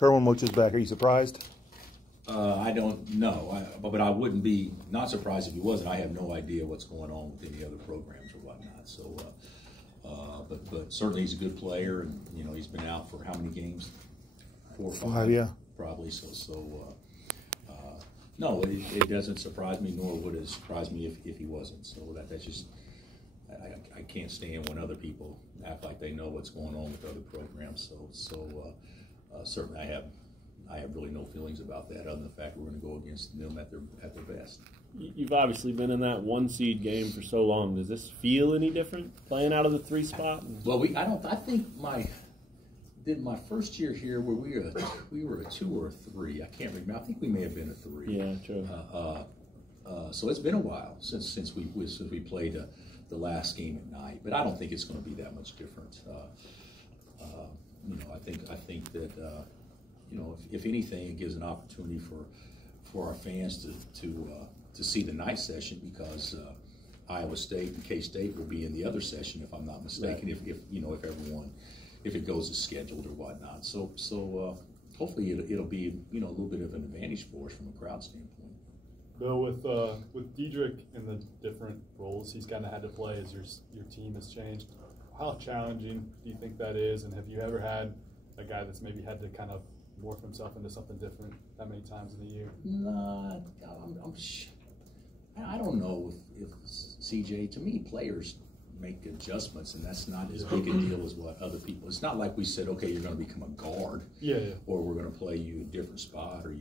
Kerwin is back. Are you surprised? I don't know, but I wouldn't be not surprised if he wasn't. I have no idea what's going on with any other programs or whatnot. So, but certainly he's a good player, and he's been out for how many games? 4 or 5, yeah, probably. So no, it doesn't surprise me, nor would it surprise me if he wasn't. So that's just I can't stand when other people act like they know what's going on with other programs. So certainly I have really no feelings about that, other than the fact we're going to go against them at their best. You've obviously been in that 1-seed game for so long. Does this feel any different playing out of the 3 spot? Well, I think my first year here where we were a 2 or a 3. I can't remember. I think we may have been a 3. Yeah, true. So it's been a while since we played the last game at night, but I don't think it's going to be that much different. I think that. If anything, it gives an opportunity for our fans to see the night session, because Iowa State and K-State will be in the other session, if I'm not mistaken. Right. If it goes as scheduled or whatnot. So hopefully it'll be a little bit of an advantage for us from a crowd standpoint. Bill, with Diedrich in the different roles he's kind of had to play as your team has changed, how challenging do you think that is? And have you ever had a guy that's maybe had to kind of morph himself into something different that many times in a year? Nah, I don't know if CJ. To me, players make adjustments, and that's not as big a deal as what other people. It's not like we said, okay, you're going to become a guard, or we're going to play you a different spot, or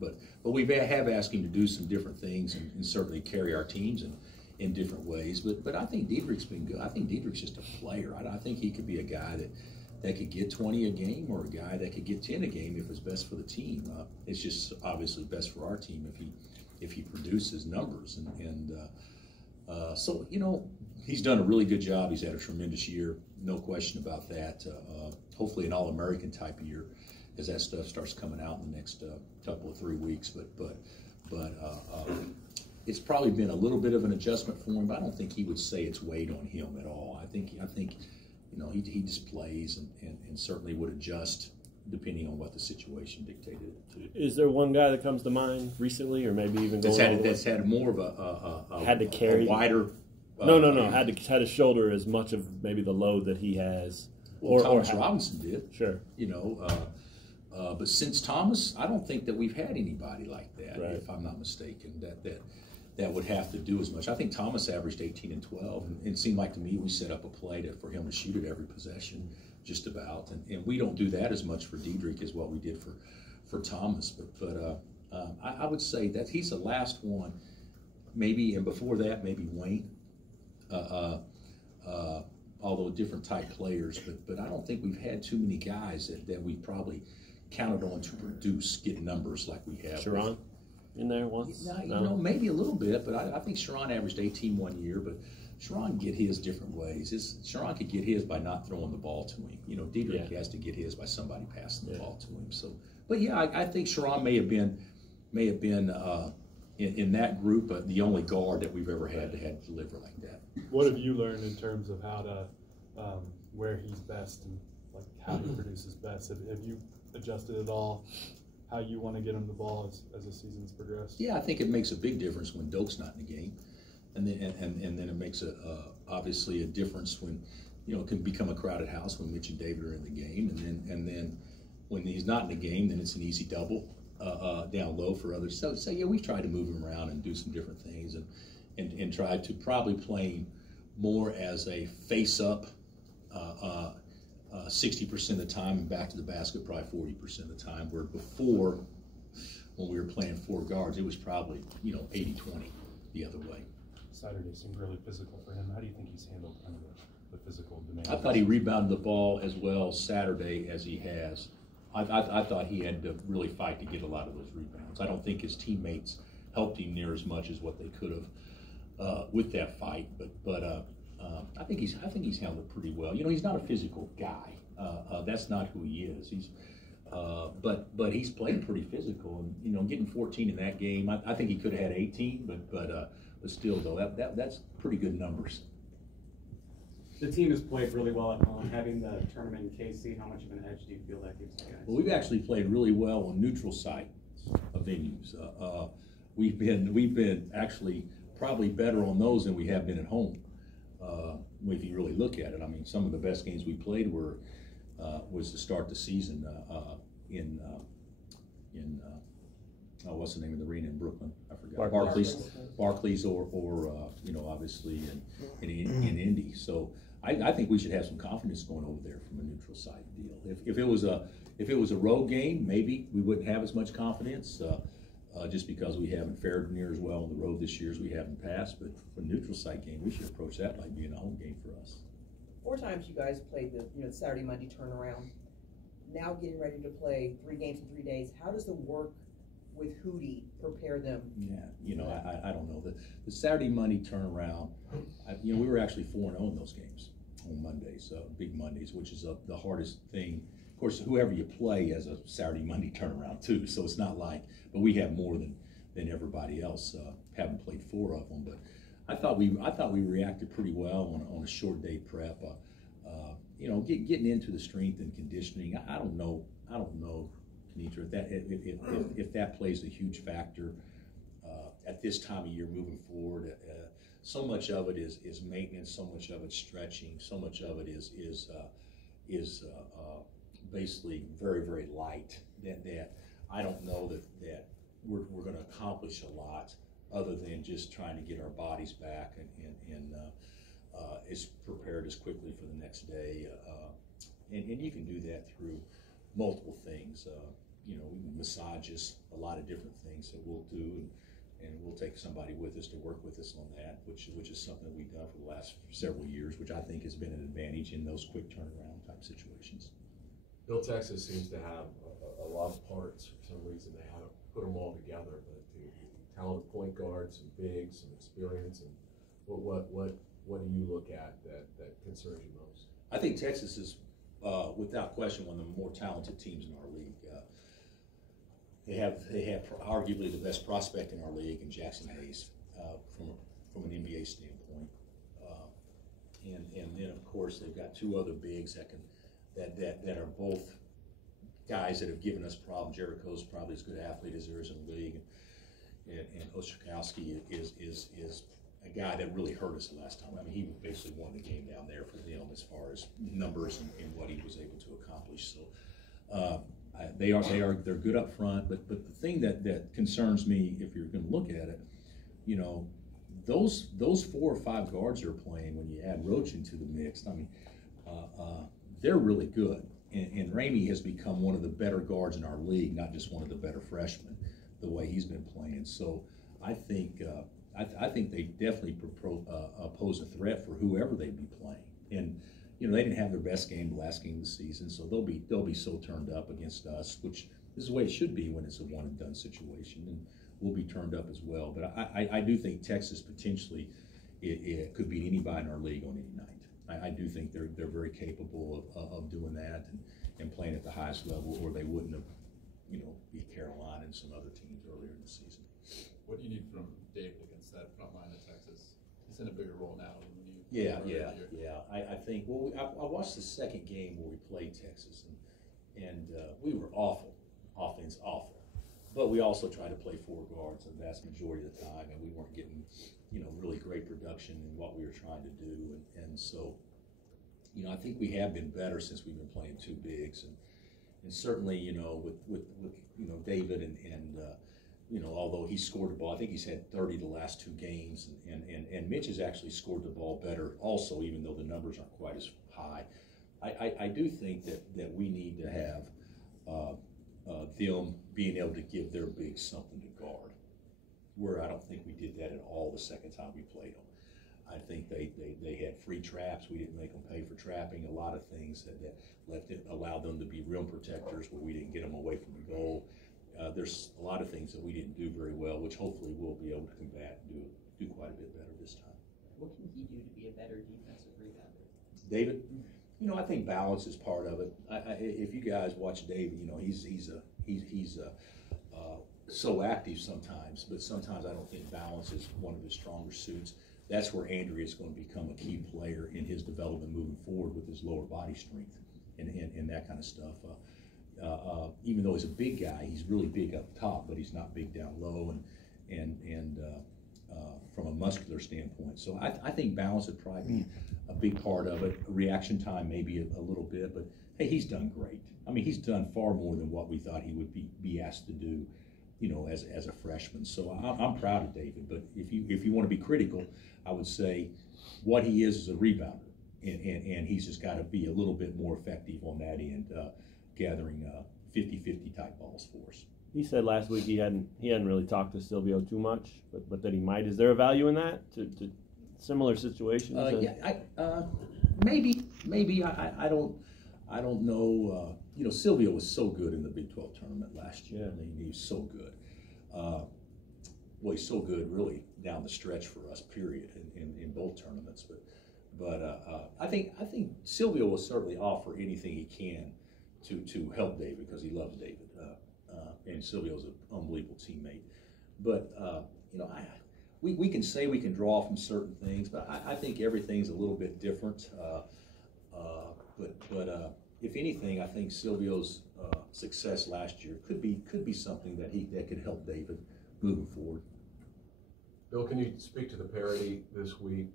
But we have asked him to do some different things, and certainly carry our teams in different ways. But I think Diedrich's been good. I think Diedrich's just a player. I think he could be a guy that could get 20 a game, or a guy that could get 10 a game if it's best for the team. It's just obviously best for our team if he produces numbers. So he's done a really good job. He's had a tremendous year, no question about that. Hopefully an All-American type of year, as that stuff starts coming out in the next couple of 3 weeks. But it's probably been a little bit of an adjustment for him. But I don't think he would say it's weighed on him at all. I think. He just plays and certainly would adjust depending on what the situation dictated. Is there one guy that comes to mind recently, or maybe even that's had more of a had to carry a wider? No. Had to shoulder as much of maybe the load that he has. Well, Thomas Robinson did. Sure. But since Thomas, I don't think that we've had anybody like that, right, if I'm not mistaken, that would have to do as much. I think Thomas averaged 18 and 12, and it seemed like to me we set up a play for him to shoot at every possession, just about. And we don't do that as much for Diedrich as what we did for Thomas. But I would say that he's the last one, maybe, and before that maybe Wayne. Although different type players, but I don't think we've had too many guys that we probably counted on to get numbers like we have. Sharon in there once? No, maybe a little bit, but I think Sharon averaged 18 one year, but Sharon get his different ways. Sharon could get his by not throwing the ball to him. Diedrich has to get his by somebody passing the ball to him. So, but yeah, I think Sharon may have been in that group, the only guard that we've ever had to deliver like that. What have you learned in terms of how to where he's best and like how he produces best? Have you adjusted at all how you want to get him the ball as the season's progressed? Yeah, I think it makes a big difference when Doak's not in the game, and then it makes obviously a difference when it can become a crowded house when Mitch and David are in the game, and then when he's not in the game, then it's an easy double down low for others. So yeah, we've tried to move him around and do some different things, and try to probably playing more as a face-up 60% of the time, and back to the basket probably 40% of the time, where before, when we were playing 4 guards, it was probably 80-20 the other way. Saturday seemed really physical for him. How do you think he's handled kind of the physical demand? I thought he rebounded the ball as well Saturday as he has. I thought he had to really fight to get a lot of those rebounds. I don't think his teammates helped him near as much as what they could have with that fight. But I think he's handled it pretty well. He's not a physical guy. That's not who he is. But he's played pretty physical, and getting 14 in that game. I think he could have had 18, but still though that's pretty good numbers. the team has played really well at home. Having the tournament in KC, how much of an edge do you feel that gives you guys? Well, we've actually played really well on neutral site venues. We've been actually probably better on those than we have been at home. If you really look at it, I mean, some of the best games we played was to start the season in what's the name of the arena in Brooklyn? I forgot. Barclays, or you know, obviously in Indy. So I think we should have some confidence going over there from a neutral site deal. If it was a road game, maybe we wouldn't have as much confidence. Just because we haven't fared near as well on the road this year as we have in the past. But for a neutral site game, we should approach that like being a home game for us. 4 times you guys played the Saturday, Monday turnaround. Now getting ready to play 3 games in 3 days. How does the work with Hootie prepare them? Yeah, you know, I don't know. The Saturday, Monday turnaround, you know, we were actually 4-0 in those games on Mondays, big Mondays, which is the hardest thing. Of course, whoever you play has a Saturday, Monday turnaround too, so it's not like, but we have more than everybody else. Haven't played 4 of them, but I thought we reacted pretty well on a short day prep. You know, getting into the strength and conditioning. I don't know, Kenitra, if that plays a huge factor at this time of year moving forward. So much of it is maintenance. So much of it's stretching. So much of it is basically very, very light. That I don't know that we're going to accomplish a lot other than just trying to get our bodies back and is prepared as quickly for the next day. And you can do that through multiple things. You know, massages, a lot of different things that we'll do, and we'll take somebody with us to work with us on that, which is something that we've done for the last several years, which I think has been an advantage in those quick turnaround type situations. Bill, Texas seems to have a lot of parts. For some reason, they haven't put them all together. But the talented point guards, some bigs, some experience, and what do you look at that concerns you most? I think Texas is, without question, one of the more talented teams in our league. They have arguably the best prospect in our league in Jackson Hayes from an NBA standpoint, and then of course they've got 2 other bigs that are both guys that have given us problems. Jericho's probably as good an athlete as there is in the league, and Ostrowski is a guy that really hurt us the last time. I mean, he basically won the game down there for them as far as numbers and what he was able to accomplish. So they're good up front, but the thing that concerns me, if you're going to look at it, you know, those 4 or 5 guards they're playing, when you add Roach into the mix, I mean, they're really good. And Ramey has become one of the better guards in our league, not just one of the better freshmen, the way he's been playing. So I think they definitely pose a threat for whoever they be playing. And you know, they didn't have their best game the last game of the season, so they'll be so turned up against us, which is the way it should be when it's a one and done situation, and we'll be turned up as well. But I do think Texas potentially it could beat anybody in our league on any night. I do think they're very capable of doing that and playing at the highest level, or they wouldn't have, you know, beat Carolina and some other teams earlier in the season. What do you need from David against that front line of Texas? He's in a bigger role now. Yeah. I think, well, I watched the second game where we played Texas, and we were awful, offense awful. But we also tried to play 4 guards the vast majority of the time, and we weren't getting, you know, really great production in what we were trying to do. And so, you know, I think we have been better since we've been playing 2 bigs, and certainly, you know, with you know, David and you know, although he scored the ball, I think he's had 30 the last 2 games, and Mitch has actually scored the ball better also, even though the numbers aren't quite as high. I do think that we need to have them being able to give their bigs something to guard, where I don't think we did that at all the second time we played them. I think they had free traps. We didn't make them pay for trapping. A lot of things that allowed them to be rim protectors where we didn't get them away from the goal. There's a lot of things that we didn't do very well, which hopefully we'll be able to combat and do quite a bit better this time. What can he do to be a better defensive rebounder? David, you know, I think balance is part of it. If you guys watch David, you know, he's so active sometimes, but sometimes I don't think balance is one of his stronger suits. that's where Andrea is going to become a key player in his development moving forward with his lower body strength and that kind of stuff. Even though he's a big guy, he's really big up top, but he's not big down low and from a muscular standpoint. So I think balance would probably be a big part of it. Reaction time maybe a little bit, but hey, he's done great. I mean, he's done far more than what we thought he would be asked to do, you know, as a freshman. So I'm proud of David. But if you want to be critical, I would say what he is a rebounder, and he's just got to be a little bit more effective on that end, gathering 50-50 type balls for us. He said last week he hadn't really talked to Silvio too much, but that he might. Is there a value in that to similar situations? Yeah, maybe. I don't know. You know, Silvio was so good in the Big 12 tournament last year. Yeah. He was so good. Well, he's so good really down the stretch for us, period, in both tournaments. But I think Silvio will certainly offer anything he can to help David, because he loves David. And Silvio's an unbelievable teammate. But you know, we can say we can draw from certain things, but I think everything's a little bit different. But if anything, I think Silvio's success last year could be something that could help David moving forward. Bill, can you speak to the parity this week?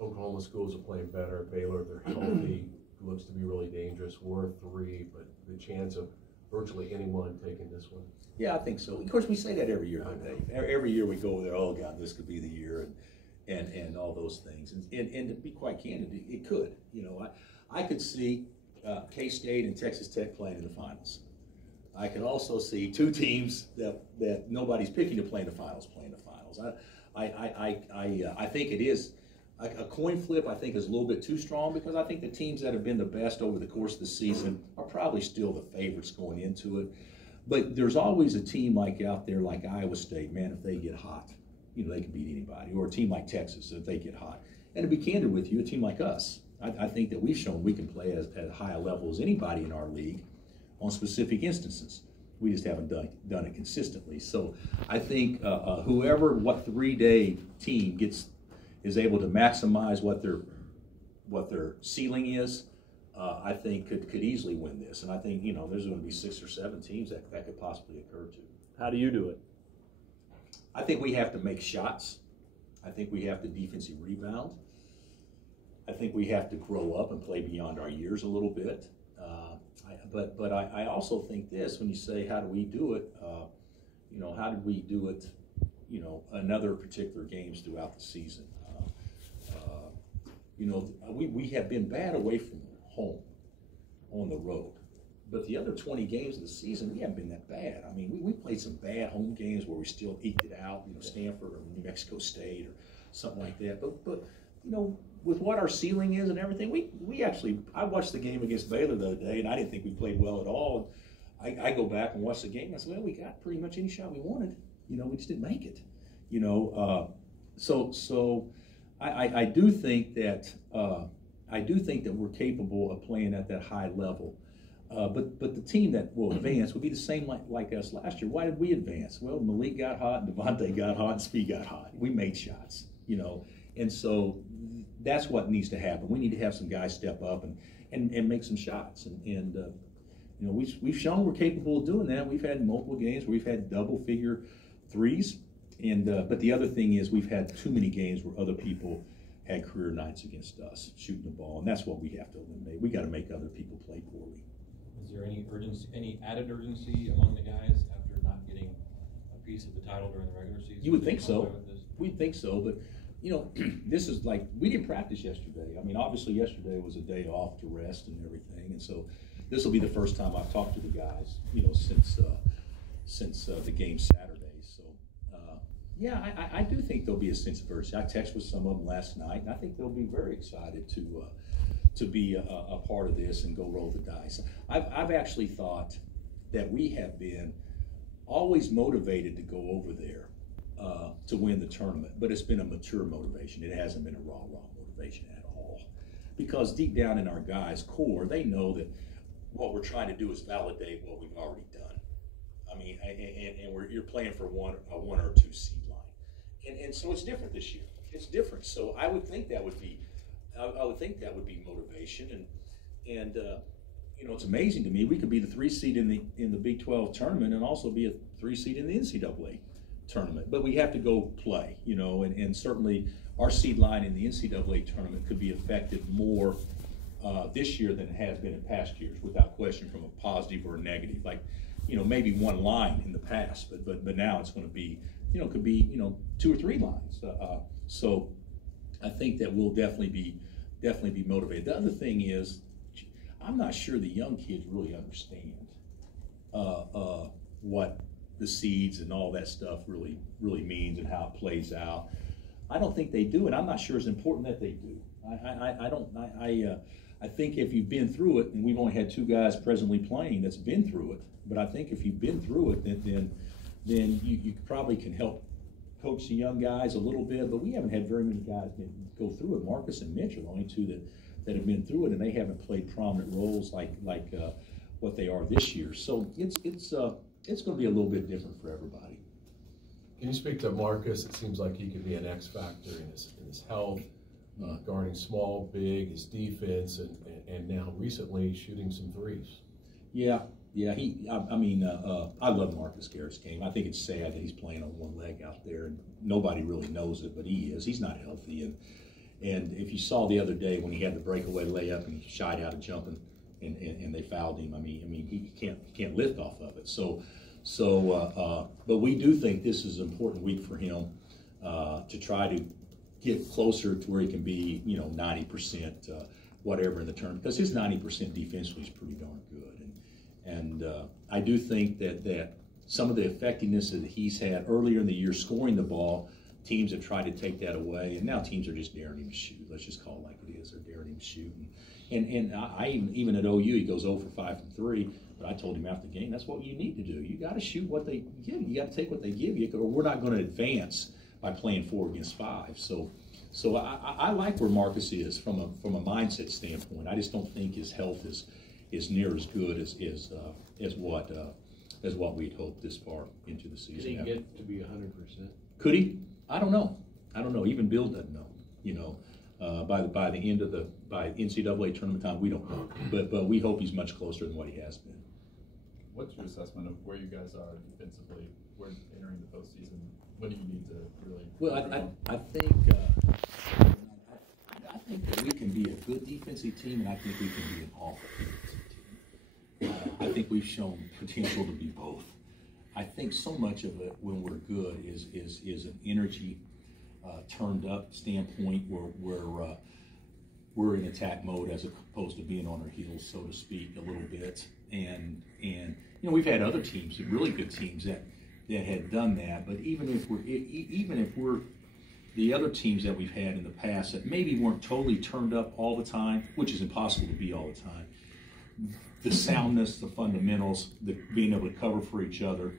Oklahoma schools are playing better. Baylor, they're healthy. Looks to be really dangerous. We're 3, but the chance of virtually anyone taking this one. Yeah, I think so. Of course, we say that every year, Dave. Every year we go there, oh God, this could be the year, and all those things. And to be quite candid, it could. You know, I could see K-State and Texas Tech playing in the finals. I could also see 2 teams that nobody's picking to play in the finals playing the finals. I think it is a coin flip. I think is a little bit too strong, because I think the teams that have been the best over the course of the season are probably still the favorites going into it. But there's always a team out there like Iowa State, man, if they get hot, you know, they can beat anybody. Or a team like Texas, if they get hot. And to be candid with you, a team like us, I think that we've shown we can play at high a level as anybody in our league on specific instances. We just haven't done it consistently. So I think what 3-day team is able to maximize what their ceiling is, I think could easily win this. And I think, you know, there's going to be 6 or 7 teams that could possibly occur to. How do you do it? I think we have to make shots. I think we have to defensive rebound. I think we have to grow up and play beyond our years a little bit. But I also think this, when you say how do we do it, you know, how did we do it, you know, another particular games throughout the season. You know, we have been bad away from home on the road. But the other 20 games of the season, we haven't been that bad. I mean, we played some bad home games where we still eked it out, you know, Stanford or New Mexico State or something like that. But you know, with what our ceiling is and everything, we actually, I watched the game against Baylor the other day, and I didn't think we played well at all. I go back and watch the game, and I said, well, we got pretty much any shot we wanted. You know, we just didn't make it. You know, so I do think that we're capable of playing at that high level. But the team that will advance will be the same like us last year. Why did we advance? Well, Malik got hot, Devontae got hot, and Speed got hot. We made shots, you know, and so that's what needs to happen. We need to have some guys step up and make some shots. And you know, we've shown we're capable of doing that. We've had multiple games where we've had double-figure threes, and but the other thing is we've had too many games where other people had career nights against us shooting the ball, and that's what we have to eliminate. We got to make other people play poorly. Is there any urgency, any added urgency among the guys after not getting a piece of the title during the regular season? You would think so. We'd think so, but you know, this is like, we didn't practice yesterday. I mean, obviously yesterday was a day off to rest and everything, and so this will be the first time I've talked to the guys, you know, since the game Saturday. So yeah, I do think there'll be a sense of urgency. I texted with some of them last night, and I think they'll be very excited to be a part of this and go roll the dice. I've actually thought that we have been always motivated to go over there to win the tournament, but it's been a mature motivation. It hasn't been a raw motivation at all. Because deep down in our guys' core, they know that what we're trying to do is validate what we've already done. I mean, and you're playing for a one or two seed line. And so it's different this year. it's different. So I would think that would be, I would think that would be motivation. And you know, it's amazing to me. We could be the 3 seed in the Big 12 tournament and also be a 3 seed in the NCAA tournament. But we have to go play, you know, and certainly our seed line in the NCAA tournament could be affected more this year than it has been in past years, without question, from a positive or a negative. Like, you know, maybe one line in the past, but now it's going to be, you know, could be, you know, 2 or 3 lines. So I think that we'll definitely be motivated. The other thing is, I'm not sure the young kids really understand what the seeds and all that stuff really means and how it plays out. I don't think they do, and I'm not sure it's important that they do. I think if you've been through it, and we've only had 2 guys presently playing that's been through it, but I think if you've been through it, then you probably can help coach the young guys a little bit. But we haven't had very many guys that go through it. Marcus and Mitch are the only 2 that have been through it, and they haven't played prominent roles like what they are this year. So it's going to be a little bit different for everybody. Can you speak to Marcus? It seems like he could be an X factor in his health, guarding small, big, his defense, and now recently shooting some threes. Yeah. I love Marcus Garrett's game. I think it's sad that he's playing on one leg out there, and nobody really knows it, but he is. He's not healthy, and if you saw the other day when he had the breakaway layup and he shied out of jumping, and they fouled him. I mean, he can't lift off of it. But we do think this is an important week for him to try to get closer to where he can be, you know, 90%, whatever in the tournament, because his 90% defensively is pretty darn good. And I do think that some of the effectiveness that he's had earlier in the year scoring the ball, teams have tried to take that away, and now teams are just daring him to shoot. Let's just call it like it is. They're daring him to shoot. And I even at OU, he goes 0 for 5 from 3. But I told him after the game, that's what you need to do. You got to shoot what they give you. You got to take what they give you, or we're not going to advance by playing 4 against 5. So I like where Marcus is from a mindset standpoint. I just don't think his health is near as good as what we'd hoped this far into the season. Could he get to be 100%? Could he? I don't know. Even Bill doesn't know. You know, by the end of by NCAA tournament time, we don't know. But we hope he's much closer than what he has been. What's your assessment of where you guys are defensively? We're entering the postseason. What do you need to really? Well, I think that we can be a good defensive team, and I think we can be an awful defensive team. I think we've shown potential to be both. I think so much of it when we're good is an energy turned up standpoint where we're in attack mode as opposed to being on our heels, so to speak, a little bit. And you know, we've had other teams, really good teams that had done that. But even if we're the other teams that we've had in the past that maybe weren't totally turned up all the time, which is impossible to be all the time, the soundness, the fundamentals, the being able to cover for each other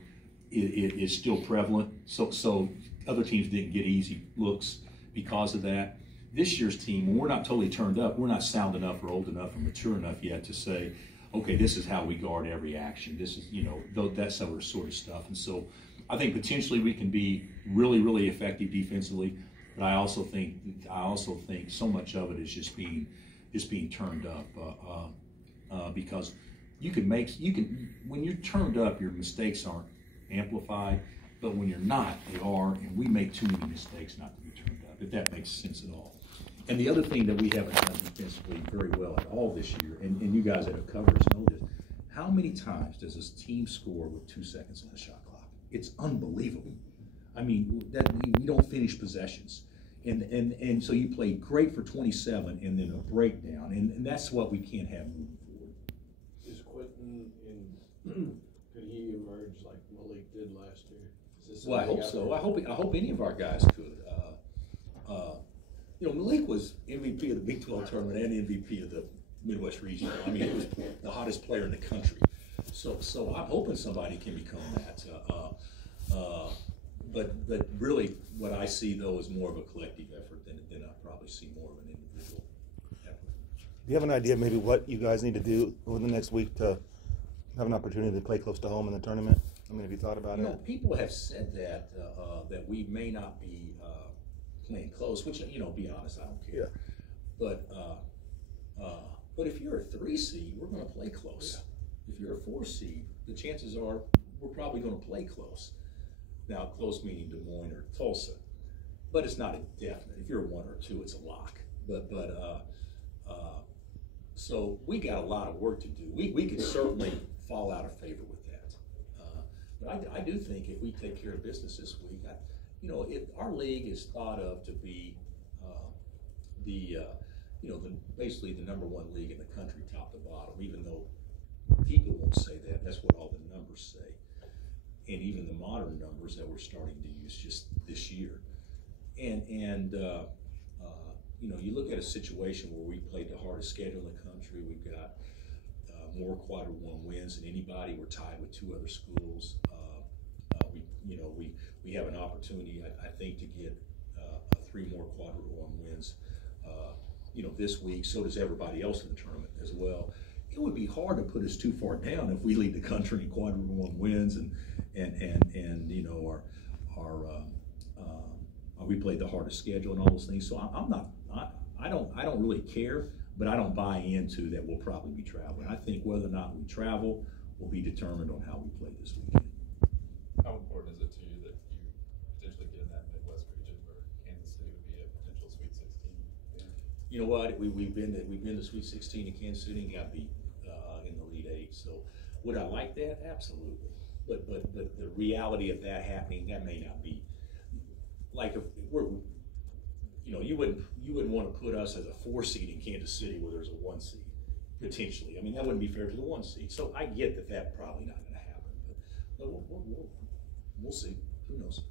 is still prevalent. So other teams didn't get easy looks because of that. This year's team, when we're not totally turned up, we're not sound enough or old enough or mature enough yet to say, okay, this is how we guard every action. This is, you know, that sort of stuff. And so I think potentially we can be really, really effective defensively, but I also think so much of it is just being turned up because when you're turned up, your mistakes aren't amplified, but when you're not, they are, and we make too many mistakes not to be turned up, if that makes sense at all. And the other thing that we haven't done defensively very well at all this year, and you guys that have covered us know this, how many times does this team score with 2 seconds on the shot clock? It's unbelievable. I mean, that we don't finish possessions. And so you play great for 27 and then a breakdown, and that's what we can't have moving forward. Is Quentin could he emerge like Malik did last year? Well, I hope so. I hope any of our guys could. You know, Malik was MVP of the Big 12 tournament and MVP of the Midwest region. I mean, he was the hottest player in the country. So I'm hoping somebody can become that. But really, what I see though is more of a collective effort than I probably see more of an individual effort. Do you have an idea maybe what you guys need to do over the next week to have an opportunity to play close to home in the tournament? I mean, have you thought about it? People have said that we may not be playing close, which, you know, be honest, I don't care. Yeah. But if you're a 3 seed, we're going to play close. If you're a 4 seed, the chances are we're probably going to play close. Now, close meaning Des Moines or Tulsa, but it's not indefinite. If you're a 1 or 2, it's a lock. So we got a lot of work to do. We could certainly fall out of favor with that. But I do think if we take care of business this week, you know, our league is thought of to be basically the #1 league in the country, top to bottom, even though people won't say that. That's what all the numbers say. And even the modern numbers that we're starting to use just this year. You know, you look at a situation where we played the hardest schedule in the country. We've got more quadruple one wins than anybody. We're tied with 2 other schools. We have an opportunity, I think, to get 3 more quadruple one wins. You know, this week. So does everybody else in the tournament as well. It would be hard to put us too far down if we lead the country in quadruple one wins and you know we played the hardest schedule and all those things. So I don't really care, but I don't buy into that we'll probably be traveling. I think whether or not we travel will be determined on how we play this weekend. How important is it to you that you potentially get in that Midwest region where Kansas City would be a potential Sweet 16? Yeah. You know what? We've been to Sweet 16 in Kansas City and got beat in the Elite 8. So would I like that? Absolutely. But the reality of that happening, that may not be. Like if we're, you know, you wouldn't want to put us as a 4 seed in Kansas City where there's a 1 seed potentially. I mean, that wouldn't be fair to the 1 seed. So I get that probably not going to happen, but we'll see. Who knows?